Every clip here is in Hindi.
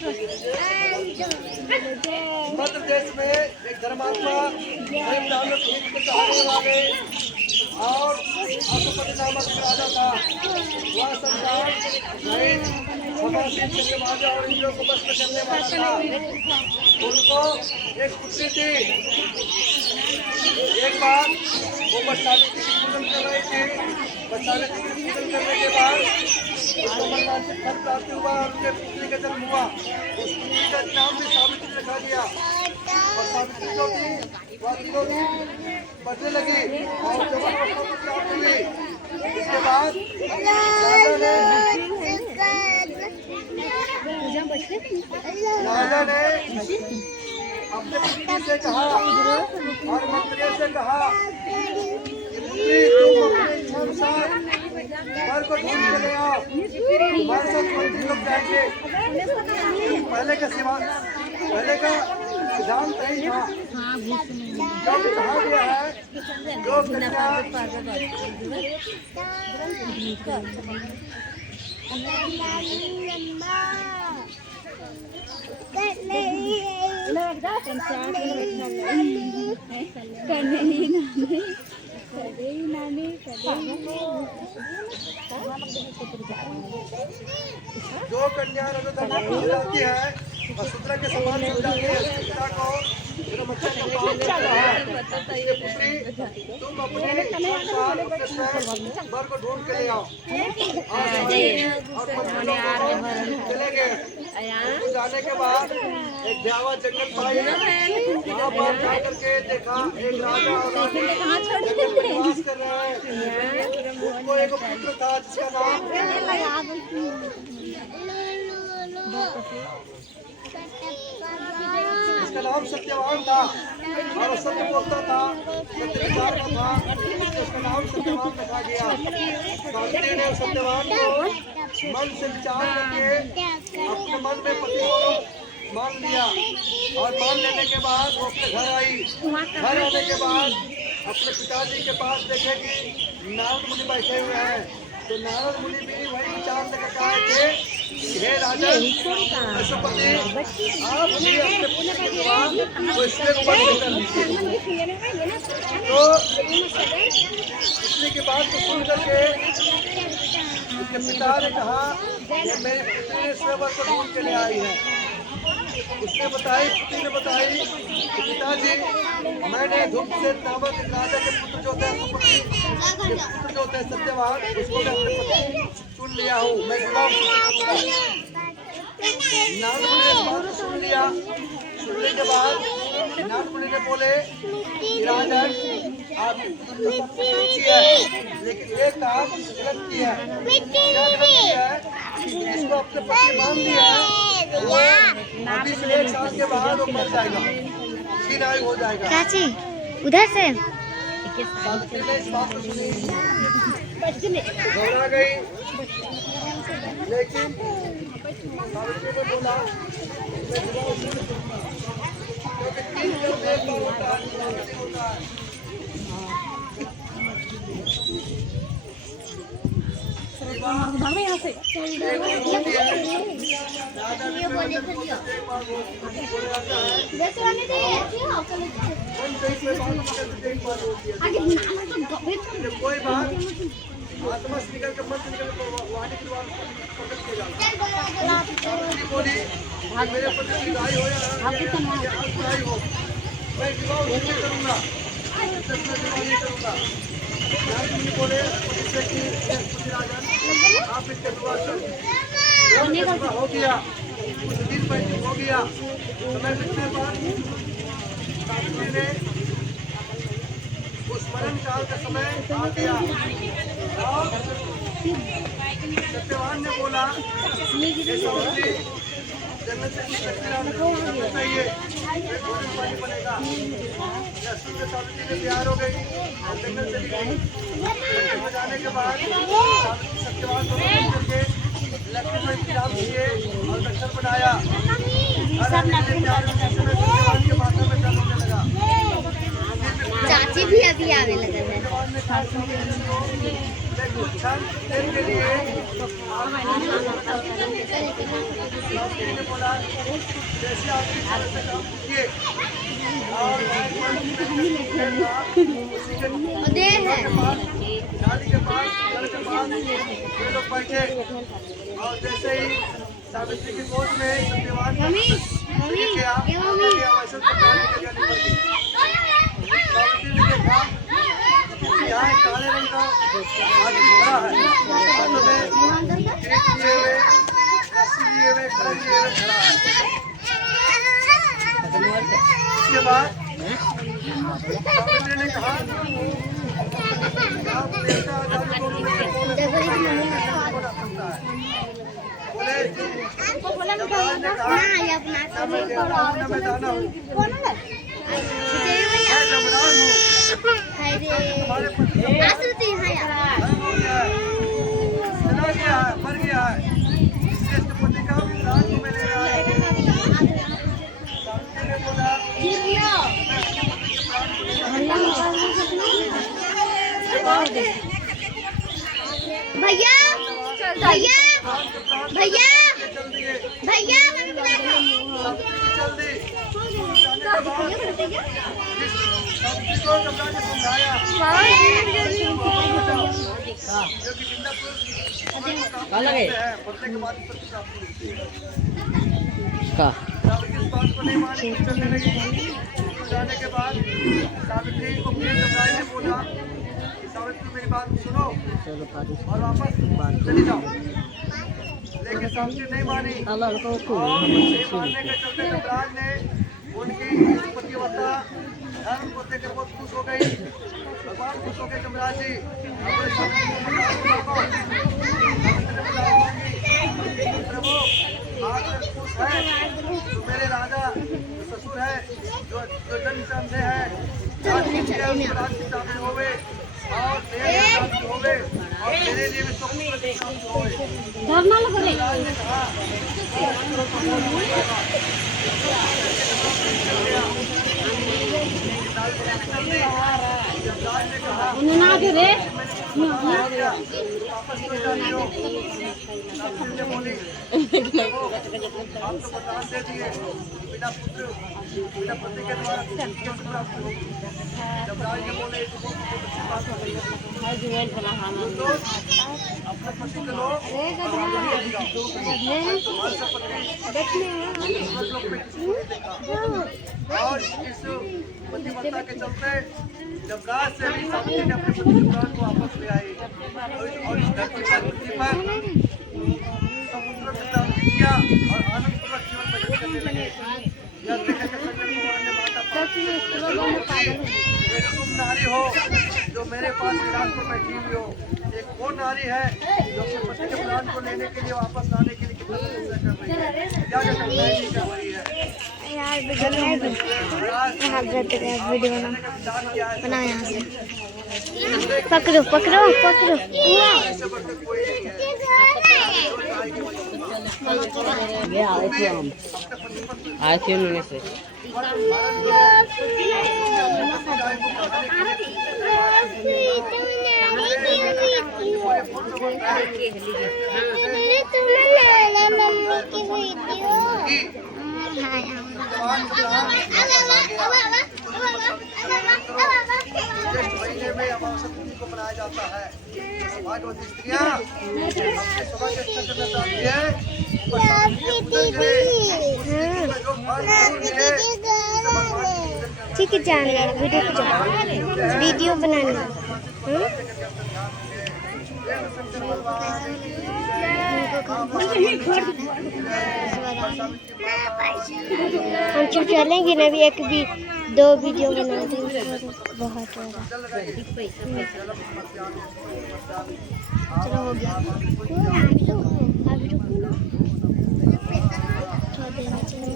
मध्य देश में एक धर्मात्मा को चाहने वाले और अशुपति नामक राजा था। वह संसार और इंद्रियों को बस में करने वाला था। उनको एक पुत्री थी। एक बार वो बच्चाली की पूजन कर रही थी। बच्चाली की पूजन करने के बाद उसको मनवांछित फल प्राप्त हुआ और उनके पुत्री का जन्म हुआ। उस पुत्री का नाम भी सावित्री रखा गया और सावित्री जो थी वह दिनों दिन बढ़ने लगी और जब वर्षों की प्राप्त हुई इसके बाद राजा ने अपने पुत्री से कहा और मंत्री से कहा तुम अपने इच्छानुसार घर को ढूंढ के ले आओ। तुम्हारे साथ मंत्री लोग जाएंगे। पहले का सिद्धांत नहीं था। जो कहा गया है जो कन्या जो कन्या रजोधर्म को जाती है वसुंधरा के समान हो जाती है। पिता को तुम अपने वर को ढूंढ के ले आओ। चले गए। जाने के बाद एक जावा जंगल पाई। वहाँ पर जा करके देखा एक राजा और रानी निवास कर रहे हैं। उनको एक पुत्र था जिसका नाम सत्यवान था और सत्य बोलता था, सत्य विचारता था। उसका नाम सत्यवान रखा गया। सावित्री ने सत्यवान को मन से विचार करके अपने मन में पति को मान लिया और मान लेने के बाद वो अपने घर आई। घर आने के बाद अपने पिताजी के पास देखे कि नारद मुनि बैठे हुए हैं। तो नारद मुनि भी वही विचार लेकर कहा थे, हे राजा पशुपति, आप भी अपने पुत्र के विवाह को इसलिए कर लीजिए। तो पुत्री की बात को सुन करके उसके पिता ने कहा कि मेरी पुत्री ने श्रवण को ढूंढ के ले आई है। उसने बताई, पुत्री ने बताई कि पिताजी मैंने धूमसेन नामक राजा के पुत्र जो थे सत्यवान उसको मैं अपने पति चुन लिया हूँ। मैं विवाह नारद मुनि ने बात सुन लिया। सुनने के बाद नारद मुनि ने बोले राजा आपकी अच्छी है लेकिन एक काम गलत किया है। इसको अपने पति मान लिया है अभी से 1 साल के बाद वो मर जाएगा, क्षीण आयु हो जाएगा। चाची उधर से घबरा गई लेकिन सावित्री ने बोला यहाँ से कोई बात आत्मा से निकल के मन से निकल वाणी की बात बोली मेरे पति की लड़ाई हो या लड़ाई हो मैं विवाह नहीं करूँगा, बोले आप इसके हो गया कुछ दिन पहले हो गया। समय बीतने बाद सावित्री ने उस मरण काल का समय आ गया और सत्यवान ने बोला सावित्री जन्नत से कुछ चाहिए पानी बनेगा। सावित्री ने तैयार हो गई और जंगल चली गई। जाने के बाद सत्यवान करके लक्ष्मण को इंतजाम किए और दक्षिण बनाया। सत्यवान के माथा में दर्द होने लगा। चाची भी अभी आने लगा है। क्षण देर के लिए ने बोला जैसे आपकी तरह से काम कीजिए और नाली के पास घर के पास ये लोग बैठे और जैसे ही सावित्री की गोद में सत्यवान क्या वैसे सावित्री ने देखा यहाँ काले रंग का आदमी खड़ा है, हाथों में किरीट लिए हुए, रस्सी लिए हुए, खड़े लिए हुए खड़ा है। इसके बाद सावित्री ने कहा आप देवता आदमी को बोला सकता है। बोले जमराज ने कहा ना मैं देवता हूँ ना मैं दाना हूँ, मैं जमराज हूँ। तुम्हारे पति चला गया है, मर गया है, इसके पति का प्राण तुम्हें ले रहा है। सावित्री ने बोला भैया भैया भैया भैया चल दी को जमराज ने समझाया जो कि जिंदापुर पढ़ने के बाद सावित्री इस बात को नहीं मानी, चलने लगी। जाने के बाद सावित्री को फिर जमराज ने बोला कि सावित्री मेरी बात सुनो और वापस चली जाओ, लेकिन सावित्री नहीं मानी और नहीं मानने के चलते जमराज ने उनकी पतिव्रता धर्म को देखकर बहुत खुश हो गई। भगवान खुश हो गए जमराज जी। प्रभु आज खुश है तो मेरे राजा ससुर है जो जन्म से अंधे है, राज की शादी होवे और मेरे शादी होवे और मेरे लिए भी सब होवे। आप तो बता दे दिए बिना पुत्र बिना पति के द्वारा क्यों प्राप्त हो। जमराज ने बोले अपने पति के लोग और इस पतिव्रता के चलते जमराज से भी सावित्री ने अपने पति के प्राण को वापस ले आई और इस धरती पर समुद्र की प्राप्ति किया और आनंदपूर्वक जीवन व्यतीत करने लगे। यह देखकर शंकर भगवान ने माता पार्वती एक तुम नारी हो जो मेरे पास विराट पर बैठी हुई हो, एक वो नारी है जो अपने पति के प्राण को लेने के लिए वापस लाने के लिए कितना प्रयत्न कर रही है, क्या कर रही है। बना यहाँ से पकड़ो पकड़ो पकड़ो महीने में अमावस्या तिथि को मनाया जाता है। भागवती स्त्रियां अपने सभा के अच्छा करना चाहती है, ठीक है जान वीडियो बनाना हम चलेंगे ना भी एक भी 2 वीडियो बना देंगे बहुत चलो हो गया अभी रुको ना थोड़ा देना चाहिए।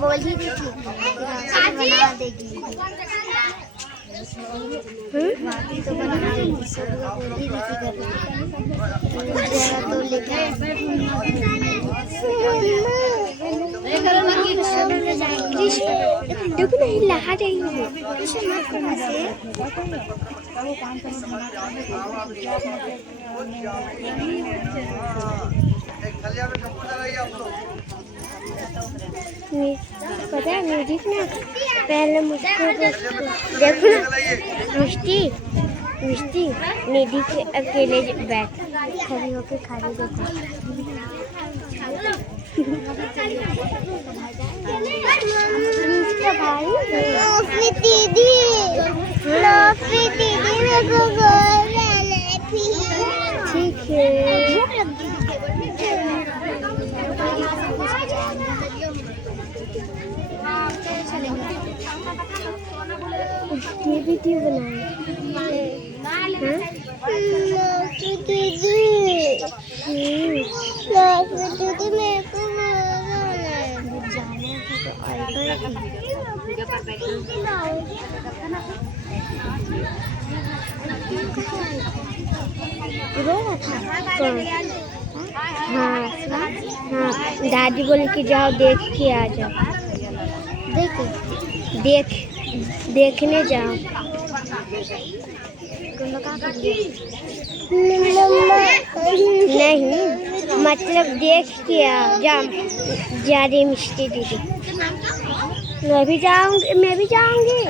बोल ही थी बना देगी तो बना देंगे सब लोग बोली नहीं कर जगह तो लेके देखो नहीं लहा रही है पता है म्यूजिक ना पहले मुझको देखो ना मिष्टी निधि के अकेले बैठ खड़ी होके खाली देखो दीदी मेरे को ठीक है ये वीडियो बनाए हाँ दादी बोले कि जाओ देख के आ जाओ देखने जाओ नहीं मतलब देख के आओ जाओ जा रही मिष्टी दीदी मैं भी जाऊंगी